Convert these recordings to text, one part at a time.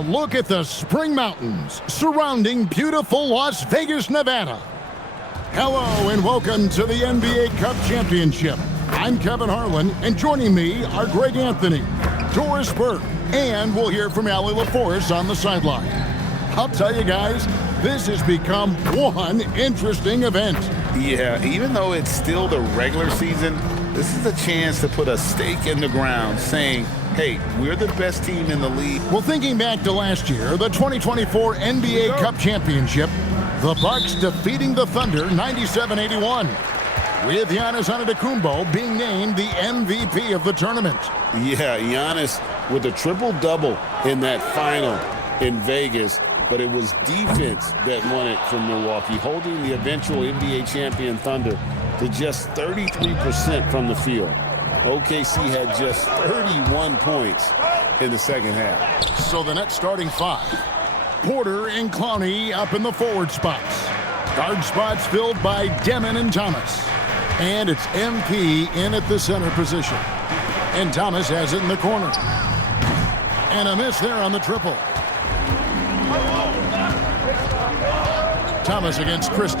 A look at the Spring Mountains surrounding beautiful Las Vegas, Nevada. Hello and welcome to the NBA Cup Championship. I'm Kevin Harlan, and joining me are Greg Anthony, Doris Burke, and we'll hear from Allie LaForce on the sideline. I'll tell you guys, this has become one interesting event. Yeah, even though it's still the regular season, this is a chance to put a stake in the ground saying, hey, we're the best team in the league. Well, thinking back to last year, the 2024 NBA Cup Championship, the Bucks defeating the Thunder 97-81, with Giannis Antetokounmpo being named the MVP of the tournament. Yeah, Giannis with a triple-double in that final in Vegas, but it was defense that won it from Milwaukee, holding the eventual NBA champion Thunder to just 33% from the field. OKC had just 31 points in the second half. So the net starting five. Porter and Clowney up in the forward spots. Guard spots filled by Demon and Thomas. And it's MP in at the center position. And Thomas has it in the corner. And a miss there on the triple. Thomas against Christie.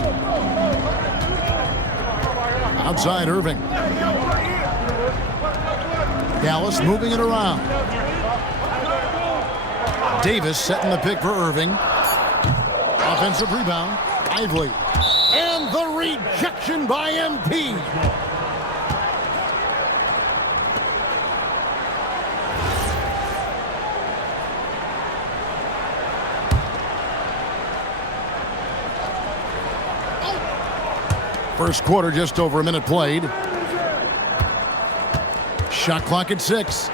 Outside Irving. Dallas moving it around. Davis setting the pick for Irving. Offensive rebound. Lively. And the rejection by MP. First quarter, just over a minute played. Shot clock at 6.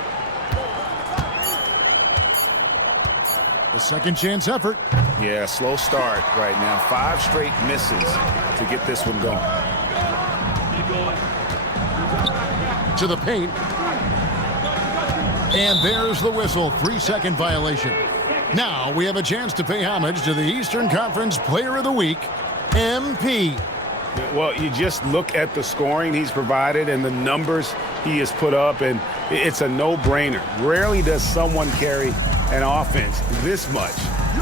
The second chance effort. Yeah, slow start right now. 5 straight misses to get this one going. To the paint. And there's the whistle. 3-second violation. Now we have a chance to pay homage to the Eastern Conference Player of the Week, MP. Well, you just look at the scoring he's provided and the numbers he has put up, and it's a no-brainer. Rarely does someone carry an offense this much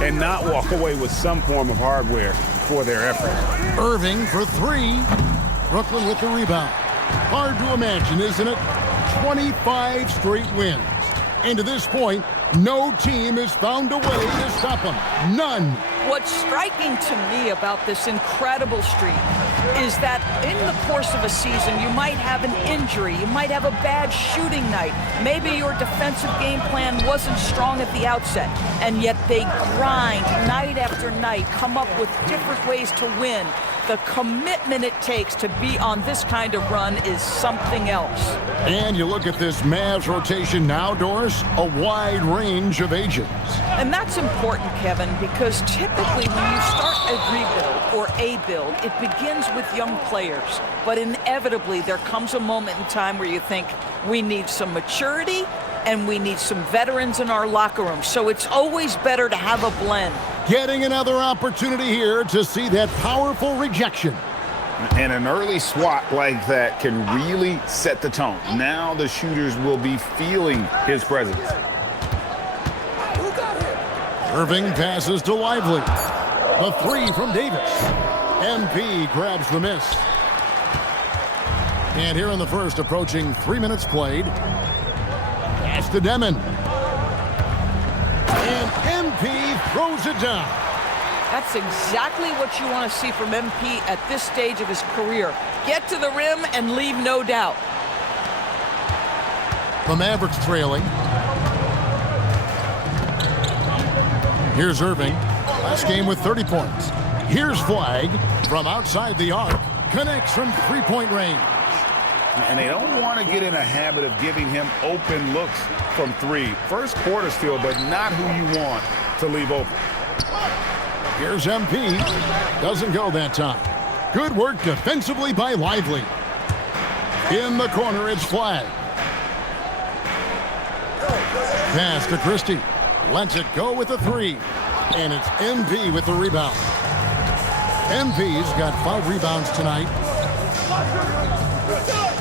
and not walk away with some form of hardware for their effort. Irving for 3. Brooklyn with the rebound. Hard to imagine, isn't it? 25 straight wins. And to this point, no team has found a way to stop them. None. What's striking to me about this incredible streak is that in the course of a season, you might have an injury, you might have a bad shooting night, maybe your defensive game plan wasn't strong at the outset, and yet they grind night after night, come up with different ways to win. The commitment it takes to be on this kind of run is something else. And you look at this Mavs rotation now, Doris, a wide range of ages. And that's important, Kevin, because typically when you start a rebuild or a build, it begins with young players. But inevitably, there comes a moment in time where you think, we need some maturity and we need some veterans in our locker room. So it's always better to have a blend. Getting another opportunity here to see that powerful rejection. And an early swat like that can really set the tone. Now the shooters will be feeling his presence. Irving passes to Lively. The 3 from Davis. MP grabs the miss. And here in the first, approaching 3 minutes played. Pass to Demon. And MP throws it down. That's exactly what you want to see from MP at this stage of his career. Get to the rim and leave no doubt. The Mavericks trailing. Here's Irving. Last game with 30 points. Here's Flag from outside the arc. Connects from three-point range. And they don't want to get in a habit of giving him open looks from 3. First quarter still, but not who you want to leave open. Here's MP. Doesn't go that time. Good work defensively by Lively. In the corner, it's Flag. Pass to Christie. Lets it go with a 3. And it's MP with the rebound. MP's got 5 rebounds tonight.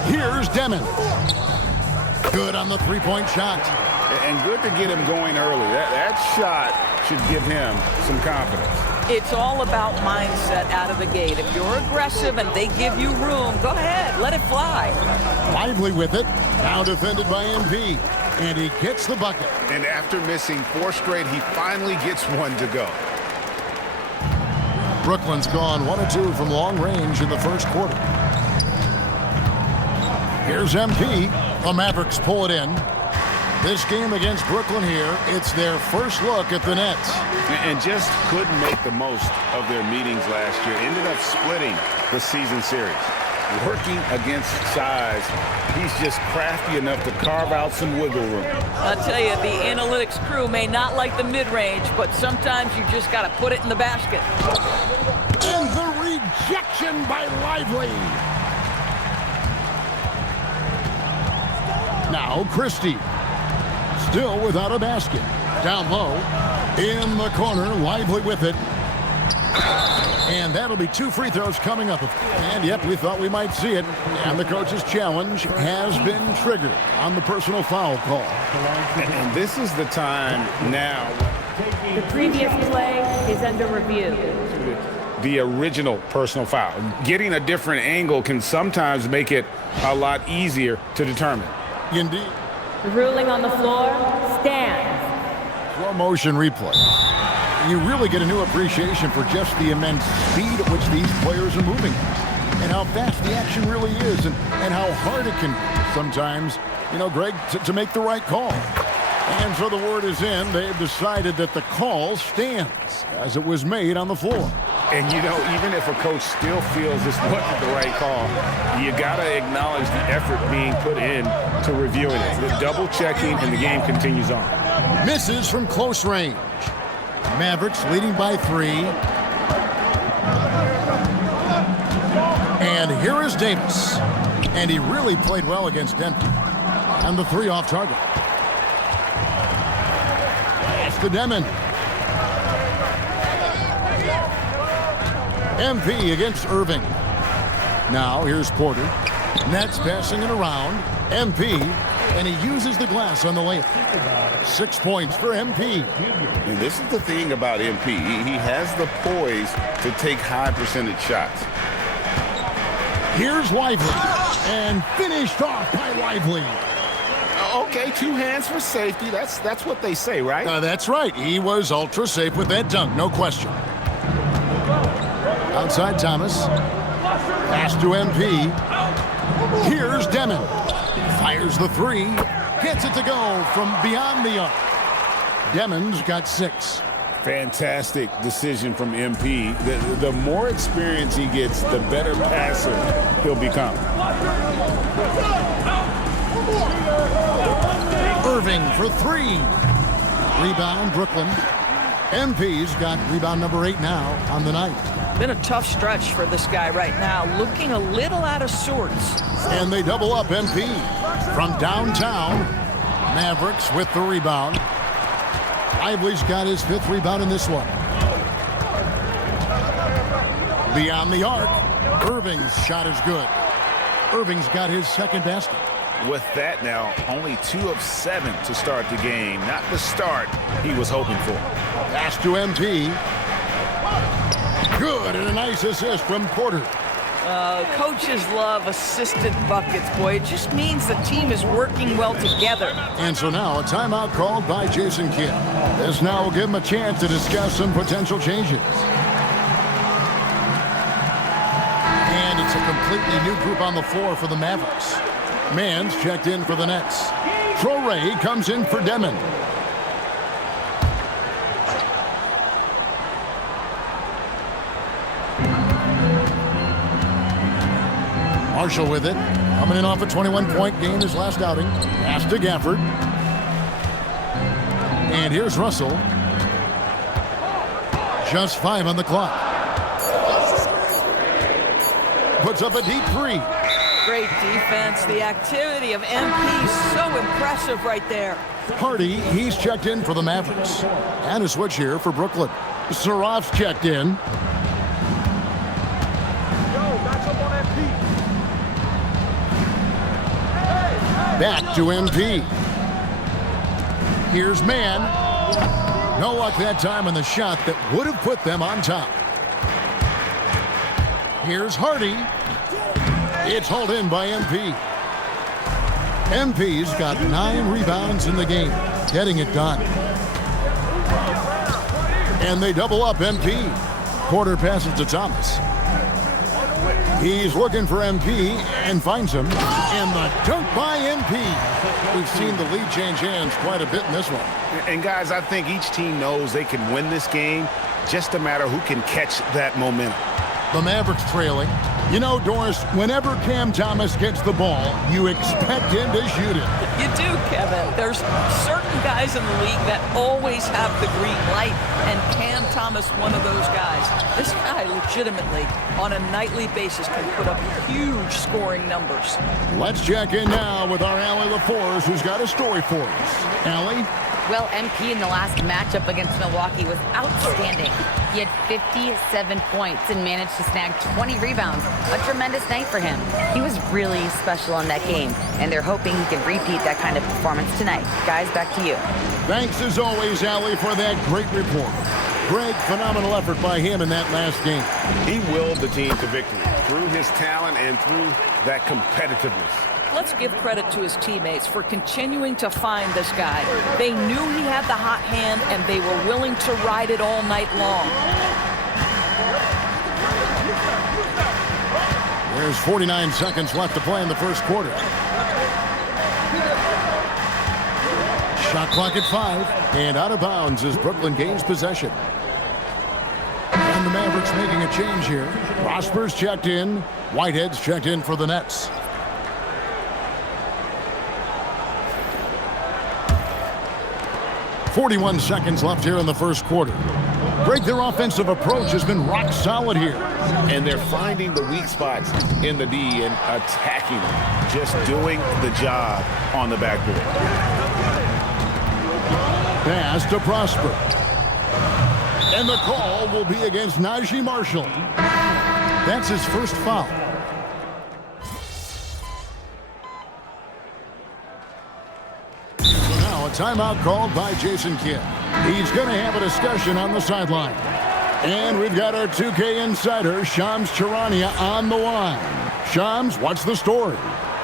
Here's Demon. Good on the three-point shot. And good to get him going early. That shot should give him some confidence. It's all about mindset out of the gate. If you're aggressive and they give you room, go ahead, let it fly. Lively with it. Now defended by MP. And he gets the bucket. And after missing 4 straight, he finally gets one to go. Brooklyn's gone 1 of 2 from long range in the first quarter. Here's MP. The Mavericks pull it in. This game against Brooklyn here, it's their first look at the Nets. And just couldn't make the most of their meetings last year. Ended up splitting the season series. Working against size, he's just crafty enough to carve out some wiggle room. I'll tell you, the analytics crew may not like the mid-range, but sometimes you just got to put it in the basket. And the rejection by Lively. Now Christie. Still without a basket. Down low. In the corner. Lively with it. And that'll be 2 free throws coming up. And yep, we thought we might see it. And the coach's challenge has been triggered on the personal foul call. And this is the time now. The previous play is under review. The original personal foul. Getting a different angle can sometimes make it a lot easier to determine. Indeed. The ruling on the floor stands. Slow motion replay. You really get a new appreciation for just the immense speed at which these players are moving and how fast the action really is and how hard it can be sometimes, Greg, to make the right call. And so the word is in. They've decided that the call stands as it was made on the floor. And, even if a coach still feels this wasn't the right call, you got to acknowledge the effort being put in to reviewing it. The double checking, and the game continues on. Misses from close range. Mavericks leading by 3. And here is Davis. And he really played well against Denver. And the 3 off target. Pass to Demon. MP against Irving. Now here's Porter. Nets passing it around. MP. And he uses the glass on the layup. 6 points for MP. And this is the thing about MP. He has the poise to take high percentage shots. Here's Lively. And finished off by Lively. Okay, 2 hands for safety. That's what they say, right? That's right. He was ultra safe with that dunk, no question. Outside Thomas. Pass to MP. Here's Demon. Fires the 3. Gets it to go from beyond the arc. Demon's got 6. Fantastic decision from MP. The more experience he gets, the better passer he'll become. Irving for 3. Rebound, Brooklyn. MP's got rebound number 8 now on the night. Been a tough stretch for this guy right now, looking a little out of sorts. And they double up MP. From downtown, Mavericks with the rebound. Lively's got his 5th rebound in this one. Beyond the arc, Irving's shot is good. Irving's got his 2nd basket. With that now, only 2 of 7 to start the game. Not the start he was hoping for. Pass to MP. Good, and a nice assist from Porter. Coaches love assisted buckets, boy. It just means the team is working well together. And so now a timeout called by Jason Kidd. This now will give him a chance to discuss some potential changes. And it's a completely new group on the floor for the Mavericks. Mann's checked in for the Nets. ProPLAY comes in for Demon. Marshall with it. Coming in off a 21-point game his last outing. Pass to Gafford. And here's Russell. Just 5 on the clock. Puts up a deep 3. Great defense. The activity of MP is so impressive right there. Hardy, he's checked in for the Mavericks. And a switch here for Brooklyn. Saraf's checked in. Back to MP. Here's Mann. No luck that time on the shot that would have put them on top. Here's Hardy. It's hauled in by MP. MP's got 9 rebounds in the game, getting it done. And they double up MP. Porter passes to Thomas. He's looking for MP and finds him. And the dunk by MP. We've seen the lead change hands quite a bit in this one. And guys, I think each team knows they can win this game. Just a matter who can catch that momentum. The Mavericks trailing. You know, Doris, whenever Cam Thomas gets the ball, you expect him to shoot it. You do, Kevin. There's certain guys in the league that always have the green light, and Cam Thomas, one of those guys. This guy legitimately, on a nightly basis, can put up huge scoring numbers. Let's check in now with our Allie LaForce, who's got a story for us. Allie? Well, MP in the last matchup against Milwaukee was outstanding. He had 57 points and managed to snag 20 rebounds. A tremendous night for him. He was really special in that game, and they're hoping he can repeat that kind of performance tonight. Guys, back to you. Thanks as always, Allie, for that great report. Great, phenomenal effort by him in that last game. He willed the team to victory through his talent and through that competitiveness. Let's give credit to his teammates for continuing to find this guy. They knew he had the hot hand, and they were willing to ride it all night long. There's 49 seconds left to play in the first quarter. Shot clock at 5, and out of bounds as Brooklyn gains possession. And the Mavericks making a change here. Prosper's checked in. Whitehead's checked in for the Nets. .41 seconds left here in the first quarter. Greg, their offensive approach has been rock solid here. And they're finding the weak spots in the D and attacking them. Just doing the job on the backboard. Pass to Prosper. And the call will be against Najee Marshall. That's his first foul. Timeout called by Jason Kidd. He's going to have a discussion on the sideline. And we've got our 2K insider, Shams Charania, on the line. Shams, what's the story?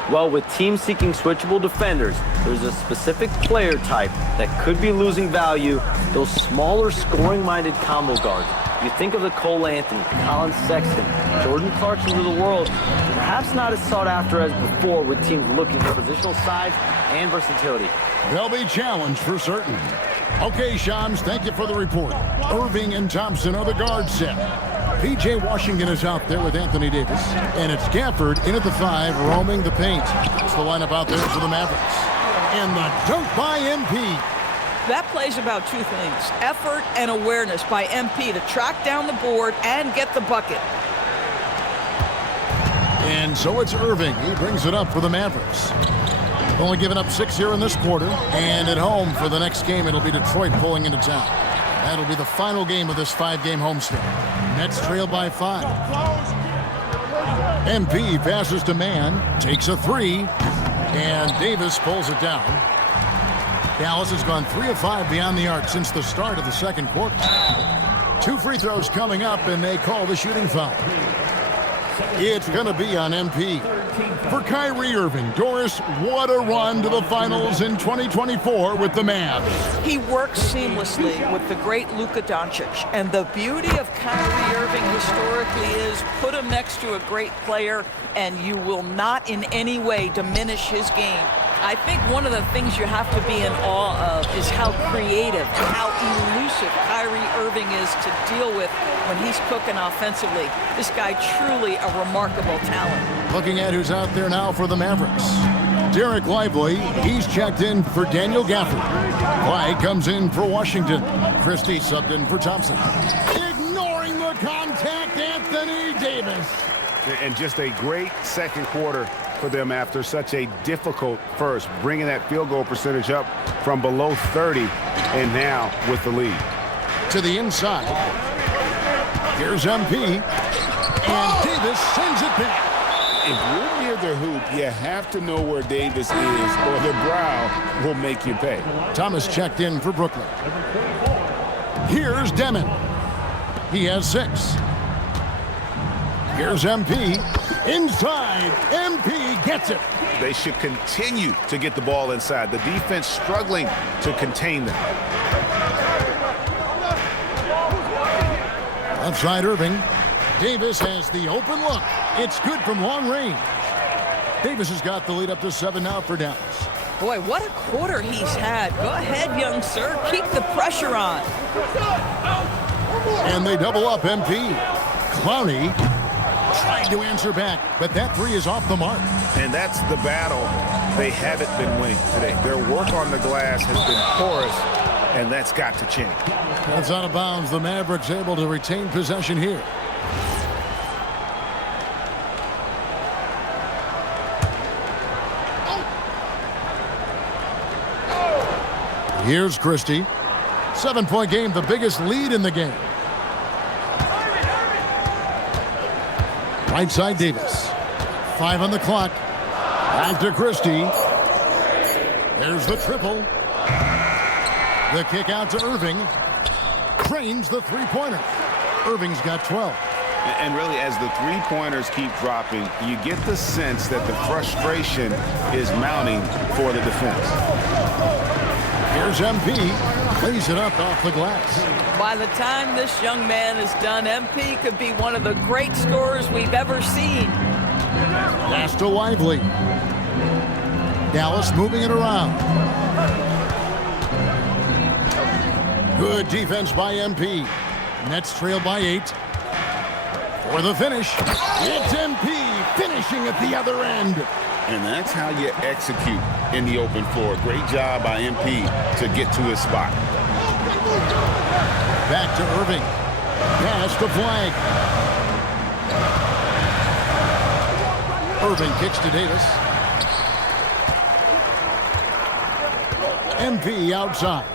Well, with teams seeking switchable defenders, there's a specific player type that could be losing value, those smaller scoring-minded combo guards. You think of the Cole Anthony, Colin Sexton, Jordan Clarksons of the world, perhaps not as sought after as before with teams looking for positional size and versatility. They'll be challenged for certain. Okay, Shams, thank you for the report. Irving and Thompson are the guard set. P.J. Washington is out there with Anthony Davis. And it's Gafford in at the 5, roaming the paint. That's the lineup out there for the Mavericks. And the dunk by MP. That plays about two things: effort and awareness by MP to track down the board and get the bucket. And so it's Irving. He brings it up for the Mavericks. Only given up 6 here in this quarter. And at home for the next game, it'll be Detroit pulling into town. That'll be the final game of this 5-game homestand. Nets trail by 5. MP passes to Mann, takes a 3, and Davis pulls it down. Dallas has gone 3 of 5 beyond the arc since the start of the second quarter. 2 free throws coming up, and they call the shooting foul. It's going to be on MP. For Kyrie Irving, Doris, what a run to the finals in 2024 with the Mavs. He works seamlessly with the great Luka Doncic. And the beauty of Kyrie Irving historically is put him next to a great player, and you will not in any way diminish his game. I think one of the things you have to be in awe of is how creative and how elusive Kyrie Irving is to deal with when he's cooking offensively. This guy truly a remarkable talent. Looking at who's out there now for the Mavericks. Derek Lively, he's checked in for Daniel Gafford. Clyde comes in for Washington. Christie subbed in for Thompson. Ignoring the contact, Anthony Davis. And just a great second quarter for them after such a difficult first, bringing that field goal percentage up from below 30 and now with the lead. To the inside. Here's MP. And Davis sends it back. If you're near the hoop, you have to know where Davis is, or the brow will make you pay. Thomas checked in for Brooklyn. Here's Demon. He has 6. Here's MP. Inside. MP gets it. They should continue to get the ball inside. The defense struggling to contain them. Outside Irving. Davis has the open look. It's good from long range. Davis has got the lead up to 7 now for Dallas. Boy, what a quarter he's had. Go ahead, young sir. Keep the pressure on. And they double up MP. Clowney trying to answer back, but that 3 is off the mark. And that's the battle they haven't been winning today. Their work on the glass has been porous, and that's got to change. That's out of bounds. The Mavericks able to retain possession here. Here's Christie. 7-point game, the biggest lead in the game. Right side Davis. 5 on the clock. Back to Christie. There's the triple. The kick out to Irving. Trains the three-pointer. Irving's got 12. And really, as the three-pointers keep dropping, you get the sense that the frustration is mounting for the defense. Here's MP. Plays it up off the glass. By the time this young man is done, MP could be one of the great scorers we've ever seen. Pass to Lively. Dallas moving it around. Good defense by MP. Nets trail by 8. For the finish, it's MP finishing at the other end. And that's how you execute in the open floor. Great job by MP to get to his spot. Back to Irving. Pass to Flag. Irving kicks to Davis. MP outside.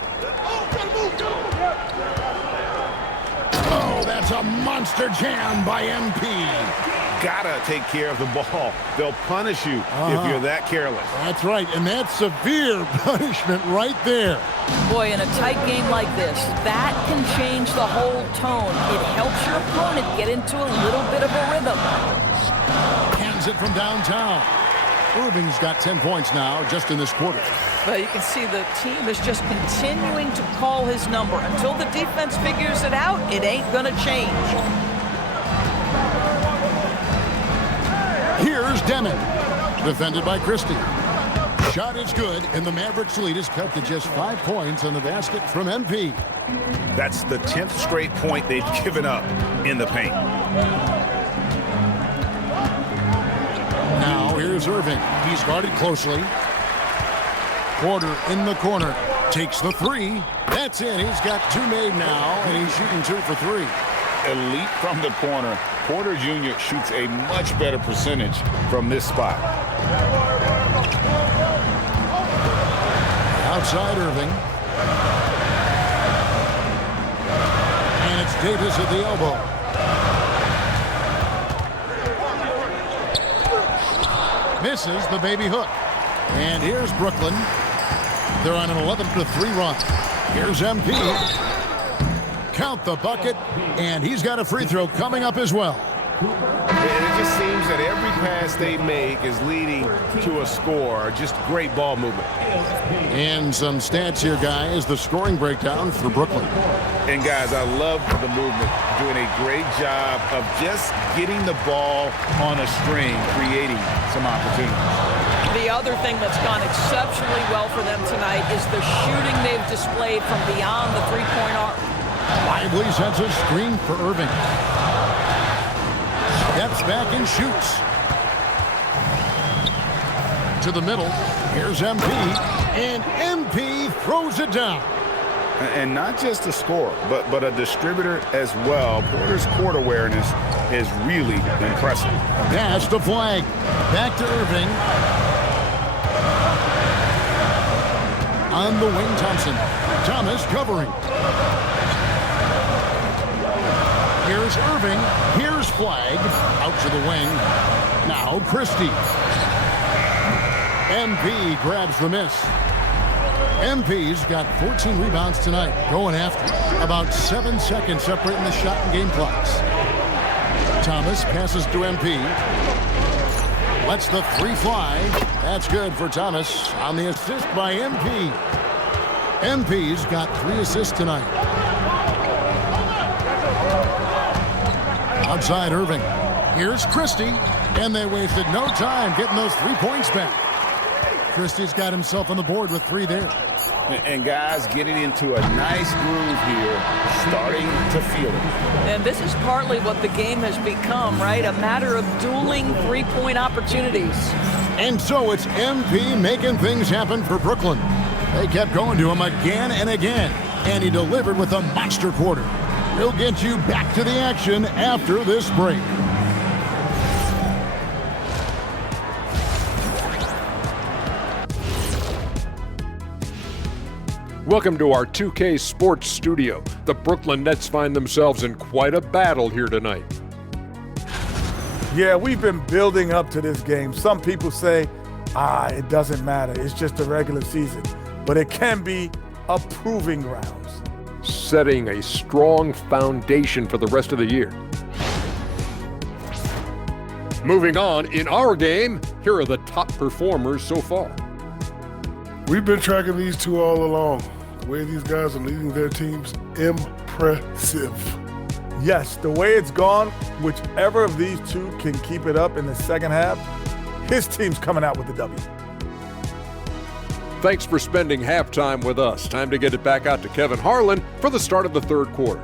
Oh, that's a monster jam by MP. Gotta take care of the ball. They'll punish you if you're that careless. That's right, and that's severe punishment right there. Boy, in a tight game like this, that can change the whole tone. It helps your opponent get into a little bit of a rhythm. Hands it from downtown. Irving's got 10 points now just in this quarter. But you can see the team is just continuing to call his number. Until the defense figures it out, it ain't going to change. Here's Demon, defended by Christie. Shot is good, and the Mavericks' lead is cut to just 5 points on the basket from MP. That's the 10th straight point they've given up in the paint. Now here's Irving. He's guarded closely. Porter in the corner. Takes the 3. That's in. He's got 2 made now, and he's shooting 2 for 3. Elite from the corner. Porter Jr. shoots a much better percentage from this spot. Outside Irving. And it's Davis at the elbow. Misses the baby hook. And here's Brooklyn. They're on an 11-3 run. Here's MP. Count the bucket, and he's got a free throw coming up as well. It just seems that every pass they make is leading to a score. Just great ball movement. And some stats here, guys. The scoring breakdown for Brooklyn. And guys, I love the movement. Doing a great job of just getting the ball on a string, creating some opportunities. The other thing that's gone exceptionally well for them tonight is the shooting they've displayed from beyond the three-point arc. Lively sets a screen for Irving. Steps back and shoots. To the middle. Here's MP. And MP throws it down. And not just a scorer, but a distributor as well. Porter's court awareness is really impressive. Pass to Flag. Back to Irving. On the wing, Thompson. Thomas covering. Here's Irving. Here's flag. Out to the wing. Now Christie. MP grabs the miss. MP's got 14 rebounds tonight. Going after. About 7 seconds separating the shot and game clocks. Thomas passes to MP. Lets the three fly. That's good for Thomas on the assist by MP. MP's got 3 assists tonight. Outside Irving. Here's Christie. And they wasted no time getting those 3 points back. Christie's got himself on the board with 3 there. And guys getting into a nice groove here, starting to feel it. And this is partly what the game has become, right? A matter of dueling three-point opportunities. And so it's MP making things happen for Brooklyn. They kept going to him again and again, and he delivered with a monster quarter. We'll get you back to the action after this break. Welcome to our 2K Sports Studio. The Brooklyn Nets find themselves in quite a battle here tonight. Yeah, we've been building up to this game. Some people say, it doesn't matter. It's just a regular season. But it can be a proving grounds. Setting a strong foundation for the rest of the year. Moving on, in our game, here are the top performers so far. We've been tracking these two all along. The way these guys are leading their teams, impressive. Yes, the way it's gone, whichever of these two can keep it up in the second half, his team's coming out with the W. Thanks for spending halftime with us. Time to get it back out to Kevin Harlan for the start of the third quarter.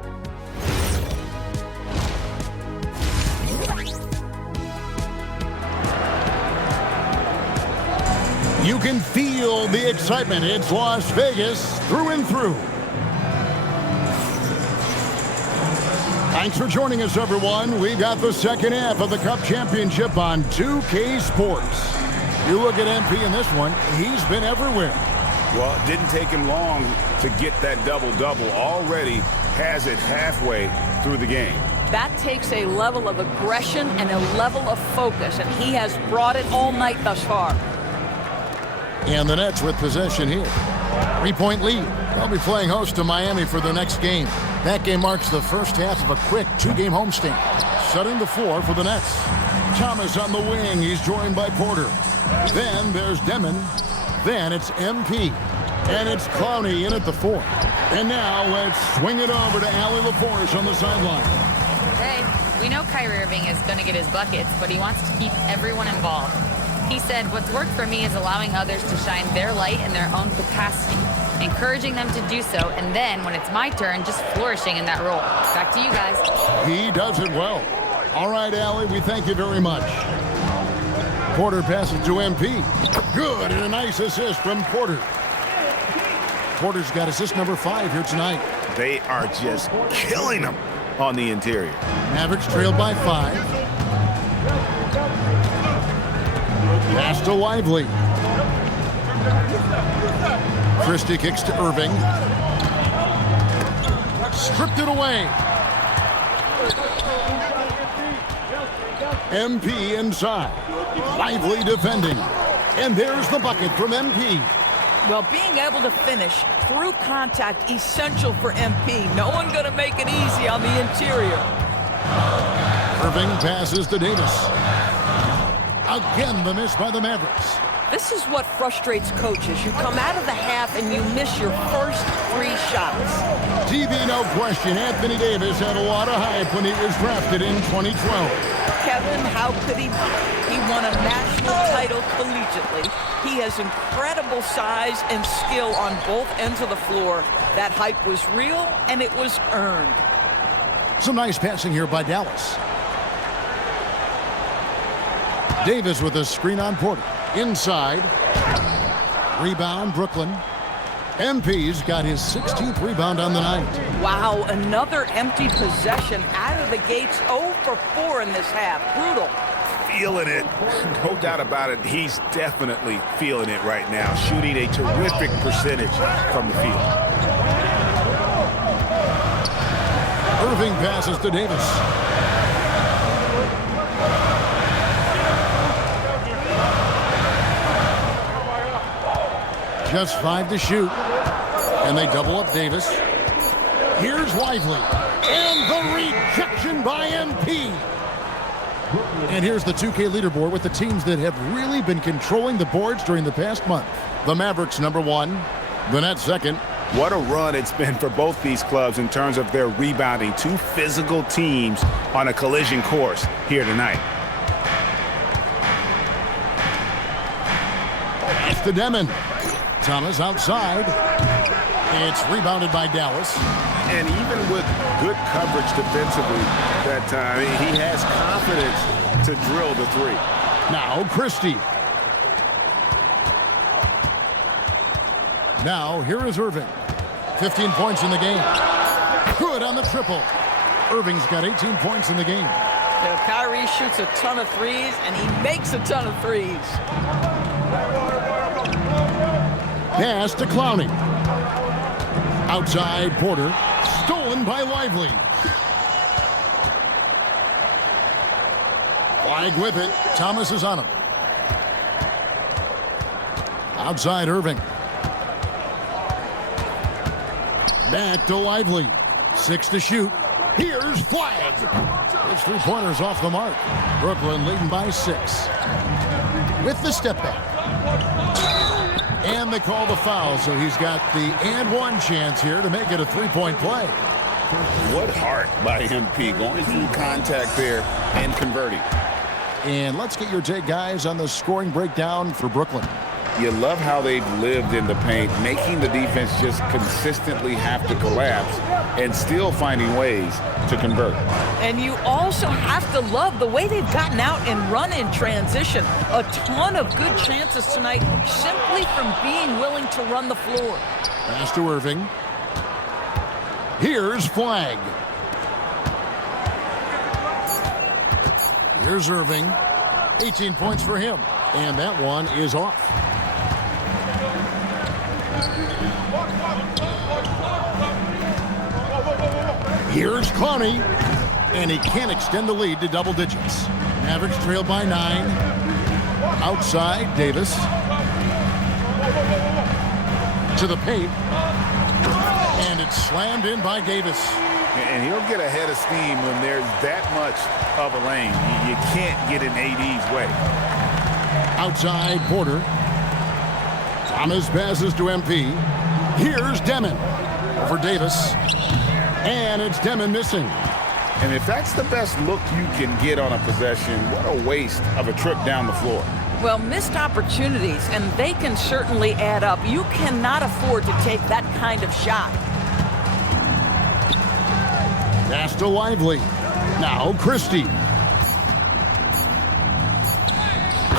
You can feel the excitement. It's Las Vegas through and through. Thanks for joining us, everyone. We got the second half of the Cup Championship on 2K Sports. You look at MP in this one, he's been everywhere. Well, it didn't take him long to get that double-double. Already has it halfway through the game. That takes a level of aggression and a level of focus, and he has brought it all night thus far. And the Nets with possession here. 3-point lead. They'll be playing host to Miami for their next game. That game marks the first half of a quick 2-game homestand. Setting the floor for the Nets. Thomas on the wing. He's joined by Porter. Then there's Demon. Then it's MP. And it's Clowney in at the 4. And now let's swing it over to Allie LaForce on the sideline. Hey, we know Kyrie Irving is going to get his buckets, but he wants to keep everyone involved. He said, what's worked for me is allowing others to shine their light in their own capacity, encouraging them to do so, and then when it's my turn, just flourishing in that role. Back to you guys. He does it well. All right, Allie, we thank you very much. Porter passes to MP. Good, and a nice assist from Porter. Porter's got assist number 5 here tonight. They are just killing them on the interior. Mavericks trailed by 5. Pass to Lively. Christie kicks to Irving. Stripped it away. MP inside. Lively defending. And there's the bucket from MP. Well, being able to finish through contact, essential for MP. No one going to make it easy on the interior. Irving passes to Davis. Again, the miss by the Mavericks. This is what frustrates coaches. You come out of the half and you miss your first 3 shots. TV, no question. Anthony Davis had a lot of hype when he was drafted in 2012. Kevin, how could he not? He won a national title collegiately. He has incredible size and skill on both ends of the floor. That hype was real and it was earned. Some nice passing here by Dallas. Davis with a screen on Porter. Inside. Rebound, Brooklyn. MP's got his 16th rebound on the night. Wow, another empty possession out of the gates. 0 for 4 in this half. Brutal. Feeling it. No doubt about it. He's definitely feeling it right now. Shooting a terrific percentage from the field. Irving passes to Davis. Just 5 to shoot. And they double up Davis. Here's Lively. And the rejection by MP. And here's the 2K leaderboard with the teams that have really been controlling the boards during the past month. The Mavericks, #1. The Nets, 2nd. What a run it's been for both these clubs in terms of their rebounding. Two physical teams on a collision course here tonight. Pass to Demon. Thomas outside. It's rebounded by Dallas. And even with good coverage defensively that time, he has confidence to drill the three. Now Christie. Now here is Irving. 15 points in the game. Good on the triple. Irving's got 18 points in the game. Kyrie shoots a ton of threes, and he makes a ton of threes. Pass to Clowney. Outside Porter. Stolen by Lively. Flag with it. Thomas is on him. Outside Irving. Back to Lively. 6 to shoot. Here's Flag. His three-pointer's off the mark. Brooklyn leading by 6. With the step back. And they call the foul, so he's got the and-one chance here to make it a three-point play. What heart by MP, going through contact there and converting. And let's get your take, guys, on the scoring breakdown for Brooklyn. You love how they've lived in the paint, making the defense just consistently have to collapse and still finding ways to convert. And you also have to love the way they've gotten out and run in transition. A ton of good chances tonight simply from being willing to run the floor. Pass to Irving. Here's Flag. Here's Irving. 18 points for him. And that one is off. Here's Clowney. And he can't extend the lead to double digits. Mavericks trailed by 9. Outside, Davis. To the paint. And it's slammed in by Davis. And he'll get ahead of steam when there's that much of a lane. You can't get in AD's way. Outside, Porter. Thomas passes to MP. Here's Demon. Over Davis. And it's Demon missing. And if that's the best look you can get on a possession, what a waste of a trip down the floor. Well, missed opportunities, and they can certainly add up. You cannot afford to take that kind of shot. Pass to Lively. Now Christie.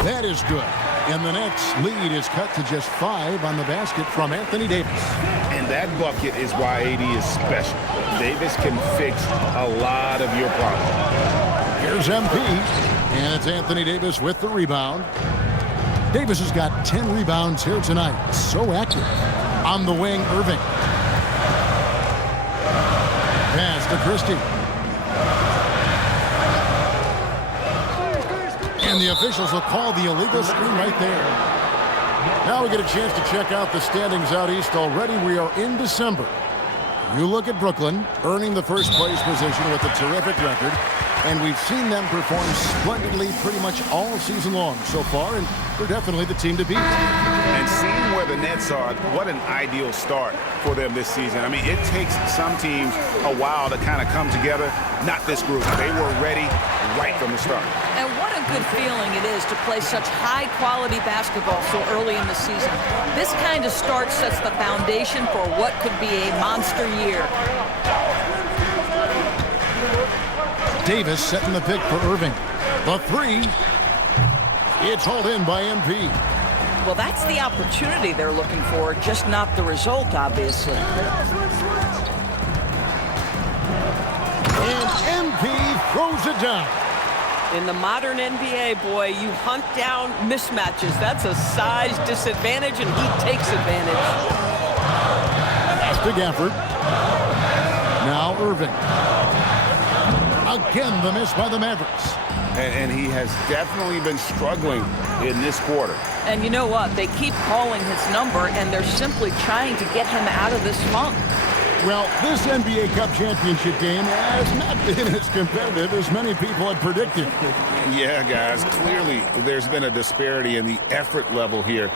That is good. And the Nets lead is cut to just 5 on the basket from Anthony Davis. And that bucket is why AD is special. Davis can fix a lot of your problems. Here's MP. And it's Anthony Davis with the rebound. Davis has got 10 rebounds here tonight. So active. On the wing, Irving. Pass to Christie. And the officials will call the illegal screen right there. Now we get a chance to check out the standings out east already. We are in December. You look at Brooklyn, earning the first place position with a terrific record. And we've seen them perform splendidly pretty much all season long so far, and they're definitely the team to beat. And seeing where the Nets are, what an ideal start for them this season. I mean, it takes some teams a while to kind of come together. Not this group. They were ready right from the start. And what a good feeling it is to play such high-quality basketball so early in the season. This kind of start sets the foundation for what could be a monster year. Davis setting the pick for Irving. The three. It's hauled in by MP. Well, that's the opportunity they're looking for, just not the result, obviously. And MP throws it down. In the modern NBA, boy, you hunt down mismatches. That's a size disadvantage, and he takes advantage. Pass to Gafford. Now Irving. Again, the miss by the Mavericks. and he has definitely been struggling in this quarter. And you know what? They keep calling his number, and they're simply trying to get him out of this funk. Well, this NBA Cup championship game has not been as competitive as many people had predicted. Yeah, guys, clearly there's been a disparity in the effort level here.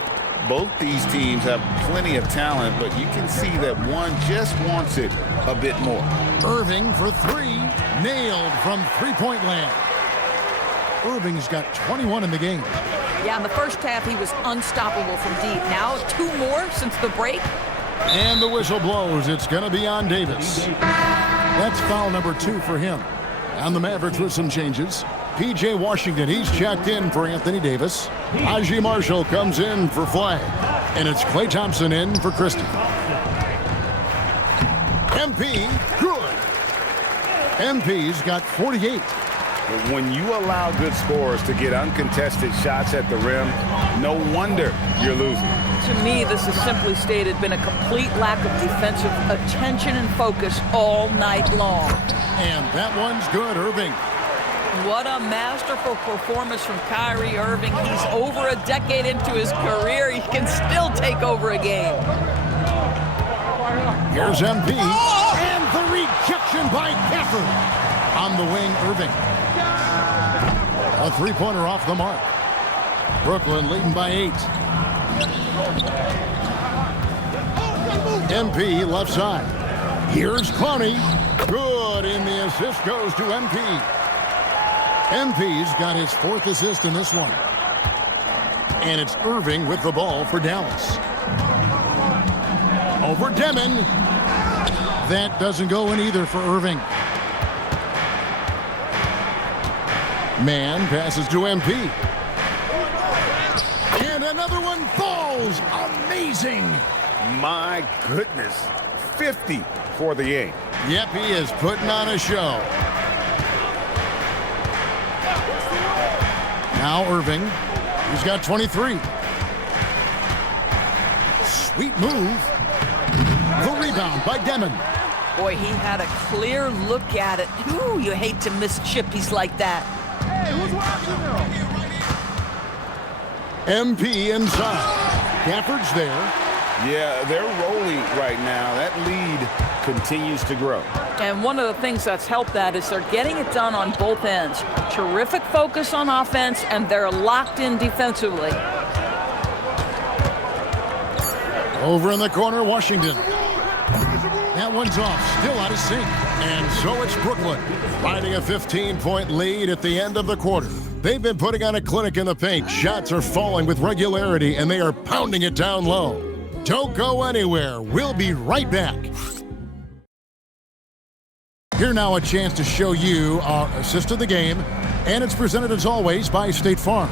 Both these teams have plenty of talent, but you can see that one just wants it a bit more. Irving for three, nailed from three-point land. Irving's got 21 in the game. Yeah, in the first half, he was unstoppable from deep. Now, 2 more since the break. And the whistle blows. It's going to be on Davis. That's foul number 2 for him. And the Mavericks with some changes. P.J. Washington, he's checked in for Anthony Davis. Najee Marshall comes in for Flagg. And it's Klay Thompson in for Christie. MP, good. MP's got 48. When you allow good scorers to get uncontested shots at the rim, no wonder you're losing. To me, this has simply stated been a complete lack of defensive attention and focus all night long. And that one's good, Irving. What a masterful performance from Kyrie Irving. He's over a decade into his career. He can still take over a game. Here's MP. And the rejection by Gafford. On the wing, Irving. A three-pointer off the mark. Brooklyn leading by 8. MP left side. Here's Clowney. Good, and the assist goes to MP. MP's got his 4th assist in this one. And it's Irving with the ball for Dallas. Over Demon. That doesn't go in either for Irving. Man passes to MP. And another one falls. Amazing. My goodness. 50 for the game. Yep, he is putting on a show. Now Irving. He's got 23. Sweet move. The rebound by Demon. Boy, he had a clear look at it. Ooh, you hate to miss chippies like that. MP inside. Gafford's there. Yeah, they're rolling right now. That lead continues to grow. And one of the things that's helped that is they're getting it done on both ends. Terrific focus on offense, and they're locked in defensively. Over in the corner, Washington. That one's off, still out of sync. And so it's Brooklyn, riding a 15-point lead at the end of the quarter. They've been putting on a clinic in the paint. Shots are falling with regularity, and they are pounding it down low. Don't go anywhere. We'll be right back. Here now a chance to show you our assist of the game, and it's presented as always by State Farm.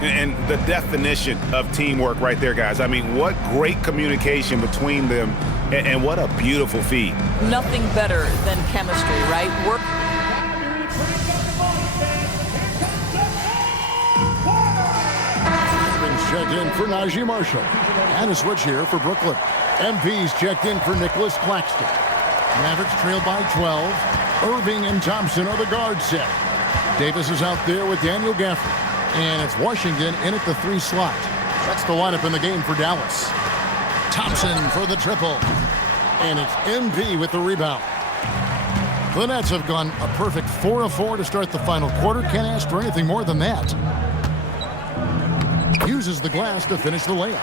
And the definition of teamwork right there, guys. I mean, what great communication between them, and what a beautiful feed. Nothing better than chemistry, right? Work. Checked in for Najee Marshall. And a switch here for Brooklyn. MP's checked in for Nicholas Claxton. Mavericks trailed by 12. Irving and Thompson are the guard set. Davis is out there with Daniel Gafford. And it's Washington in at the 3 slot. That's the lineup in the game for Dallas. Thompson for the triple. And it's MP with the rebound. The Nets have gone a perfect 4 of 4 to start the final quarter. Can't ask for anything more than that. Uses the glass to finish the layup.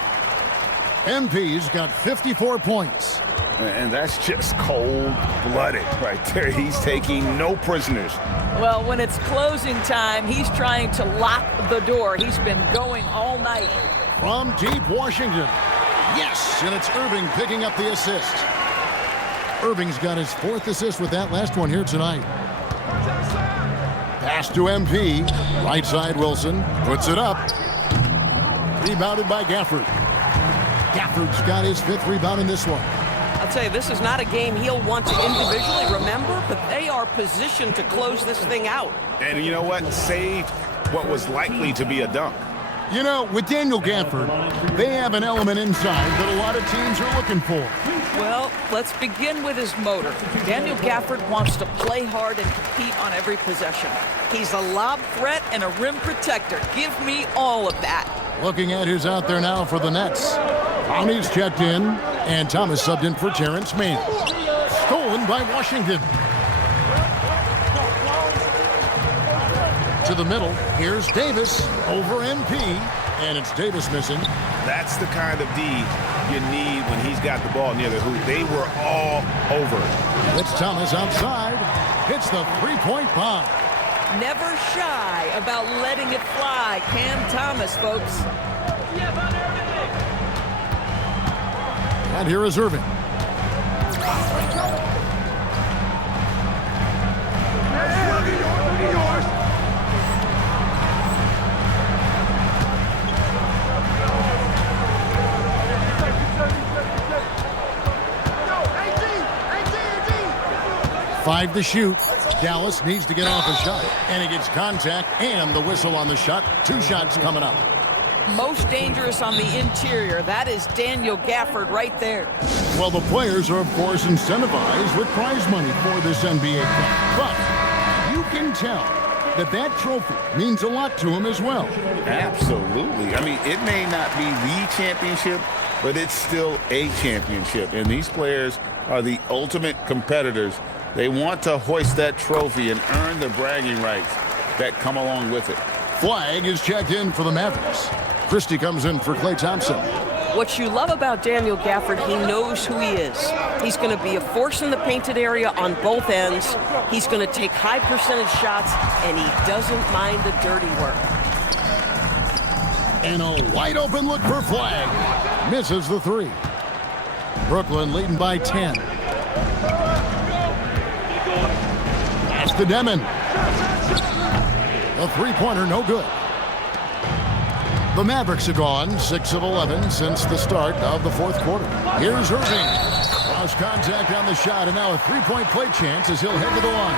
MP's got 54 points. And that's just cold-blooded right there. He's taking no prisoners. Well, when it's closing time, he's trying to lock the door. He's been going all night. From deep Washington. Yes, and it's Irving picking up the assist. Irving's got his 4th assist with that last one here tonight. Pass to MP. Right side Wilson. Puts it up. Rebounded by Gafford. Gafford's got his 5th rebound in this one. I'll tell you, this is not a game he'll want to individually remember, but they are positioned to close this thing out. And you know what? Saved what was likely to be a dunk. You know, with Daniel Gafford, they have an element inside that a lot of teams are looking for. Well, let's begin with his motor. Daniel Gafford wants to play hard and compete on every possession. He's a lob threat and a rim protector. Give me all of that. Looking at who's out there now for the Nets. Brownie's checked in, and Thomas subbed in for Terrence Mann. Stolen by Washington. To the middle, here's Davis over MP, and it's Davis missing. That's the kind of D you need when he's got the ball near the hoop. They were all over it. It's Thomas outside. Hits the three-point bomb. Never shy about letting it fly. Cam Thomas, folks. And here is Irving. Five to shoot. Dallas needs to get off a shot, and he gets contact and the whistle on the shot. 2 shots coming up. Most dangerous on the interior. That is Daniel Gafford right there. Well, the players are, of course, incentivized with prize money for this NBA Cup. But you can tell that that trophy means a lot to him as well. Absolutely. I mean, it may not be the championship, but it's still a championship. And these players are the ultimate competitors. They want to hoist that trophy and earn the bragging rights that come along with it. Flag is checked in for the Mavericks. Christie comes in for Klay Thompson. What you love about Daniel Gafford, he knows who he is. He's going to be a force in the painted area on both ends. He's going to take high percentage shots, and he doesn't mind the dirty work. And a wide open look for Flag. Misses the 3. Brooklyn leading by 10. Pass to Demon. A three-pointer, no good. The Mavericks have gone 6 of 11 since the start of the 4th quarter. Here's Irving. Cross contact on the shot, and now a three-point play chance as he'll head to the line.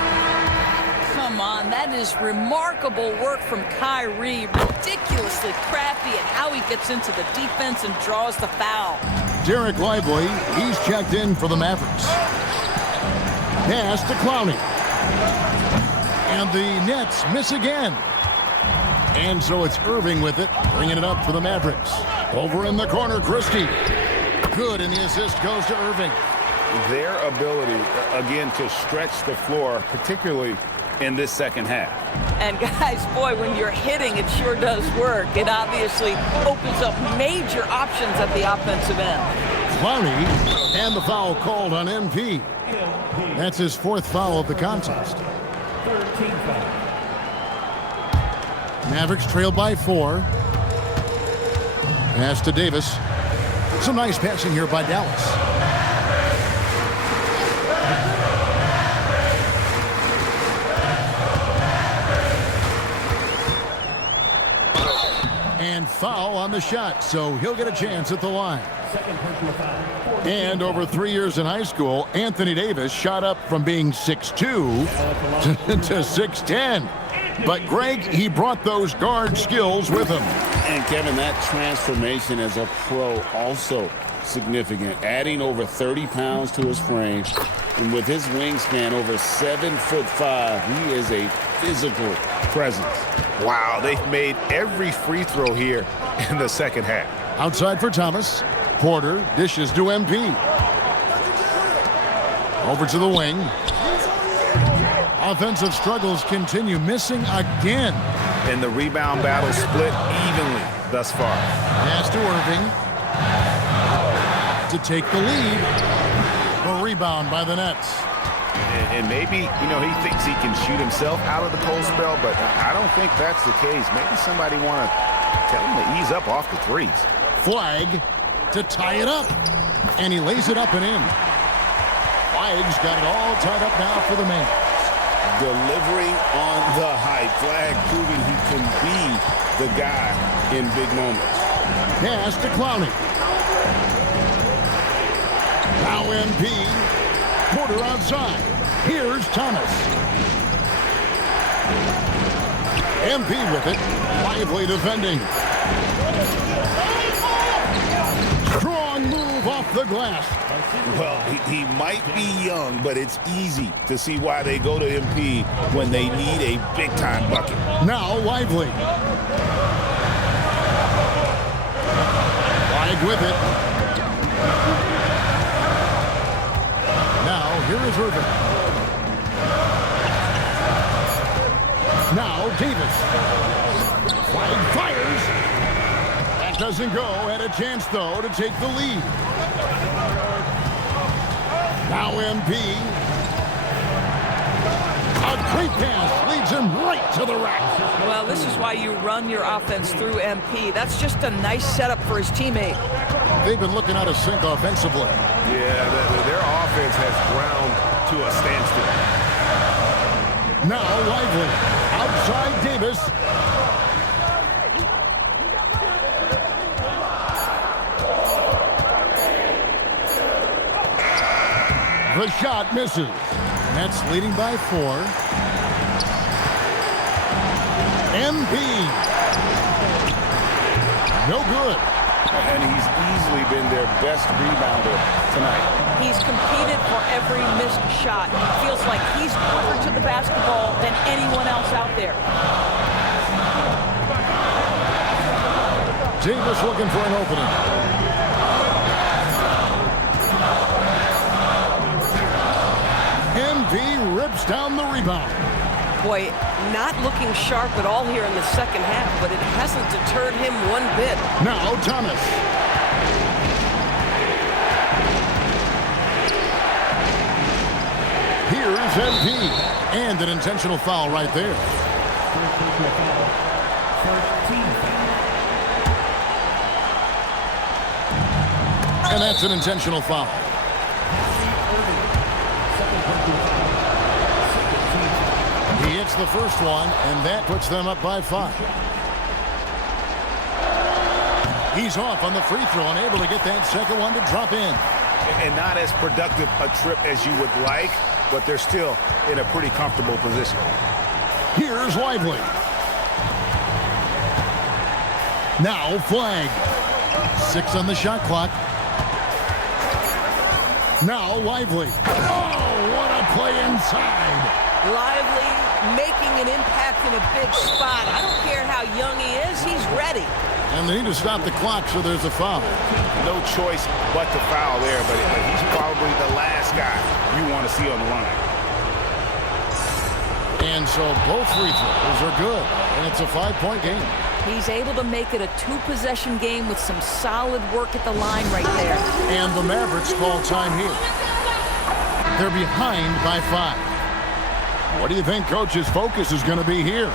Come on, that is remarkable work from Kyrie. Ridiculously crafty at how he gets into the defense and draws the foul. Derek Lively, he's checked in for the Mavericks. Pass to Clowney. And the Nets miss again. And so it's Irving with it, bringing it up for the Mavericks. Over in the corner, Christie. Good, and the assist goes to Irving. Their ability, again, to stretch the floor, particularly in this second half. And guys, boy, when you're hitting, it sure does work. It obviously opens up major options at the offensive end. Clowney, and the foul called on MP. That's his 4th foul of the contest. Mavericks trailed by 4. Pass to Davis. Some nice passing here by Dallas. And foul on the shot, so he'll get a chance at the line. And over 3 years in high school, Anthony Davis shot up from being 6'2" to 6'10". But Greg, he brought those guard skills with him. And Kevin, that transformation as a pro also significant, adding over 30 pounds to his frame. And with his wingspan over 7'5", he is a physical presence. Wow, they've made every free throw here in the second half. Outside for Thomas. Porter dishes to MP. Over to the wing. Offensive struggles continue, missing again. And the rebound battle split evenly thus far. Pass to Irving to take the lead. A rebound by the Nets. And maybe, you know, he thinks he can shoot himself out of the cold spell, but I don't think that's the case. Maybe somebody want to tell him to ease up off the threes. Flag to tie it up. And he lays it up and in. Flag's got it all tied up now for the man. Delivering on the high. Flag proving he can be the guy in big moments. Pass to Clowney. Now MP. Porter outside. Here's Thomas. MP with it. Lively defending. Strong move off the glass. Well, he might be young, but it's easy to see why they go to MP when they need a big-time bucket. Now Lively. Wide with it. Now here is Irving. Now Davis. Flag fires. That doesn't go. Had a chance, though, to take the lead. Now MP. A great pass leads him right to the rack. Well, this is why you run your offense through MP. That's just a nice setup for his teammate. They've been looking out of sync offensively. Yeah, their offense has ground to a standstill. Now Lively. Outside Davis. The shot misses. Nets leading by 4. MP. No good. And he's easily been their best rebounder tonight. He's competed for every missed shot. Feels like he's closer to the basketball than anyone else out there. Davis looking for an opening. MP rips down the rebound. Boy, not looking sharp at all here in the second half, but it hasn't deterred him one bit. Now Thomas. Here's MP. And an intentional foul right there. And that's an intentional foul. He hits the first one, and that puts them up by 5. He's off on the free throw and able to get that second one to drop in. And not as productive a trip as you would like, but they're still in a pretty comfortable position. Here's Lively. Now flag. 6 on the shot clock. Now Lively. Oh, what a play inside. Lively making an impact in a big spot. I don't care how young he is, he's ready. And they need to stop the clock, so there's a foul. No choice but to foul there, but he's probably the last guy you want to see on the line. And so both free throws are good, and it's a 5-point game. He's able to make it a 2-possession game with some solid work at the line right there. And the Mavericks call time here. They're behind by 5. What do you think Coach's focus is going to be here?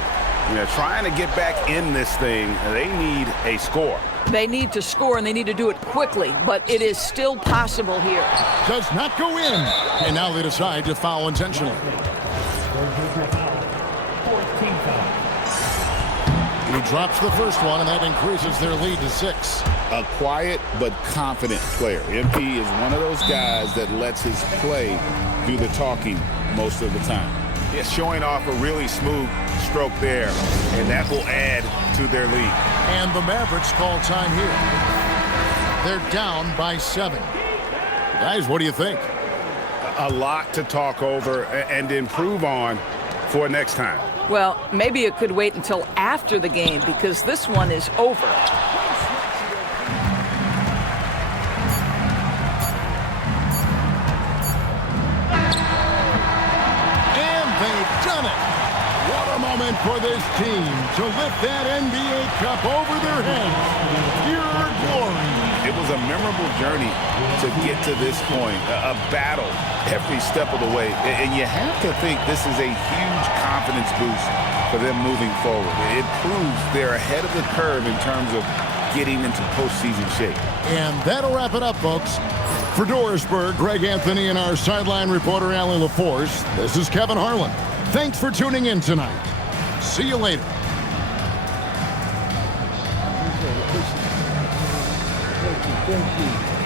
Yeah, trying to get back in this thing, they need a score. They need to score, and they need to do it quickly, but it is still possible here. Does not go in. And now they decide to foul intentionally. He drops the first one, and that increases their lead to 6. A quiet but confident player. MP is one of those guys that lets his play do the talking most of the time. Yeah, showing off a really smooth stroke there, and that will add to their lead. And the Mavericks call time here. They're down by 7. Guys, what do you think? A lot to talk over and improve on for next time. Well, maybe it could wait until after the game because this one is over. And they've done it. What a moment for this team to lift that NBA Cup over their heads. Pure glory. It was a memorable journey to get to this point, a battle every step of the way. And you have to think this is a huge confidence boost for them moving forward. It proves they're ahead of the curve in terms of getting into postseason shape. And that'll wrap it up, folks. For Dorisburg, Greg Anthony, and our sideline reporter, Allie LaForce, this is Kevin Harlan. Thanks for tuning in tonight. See you later. Thank you.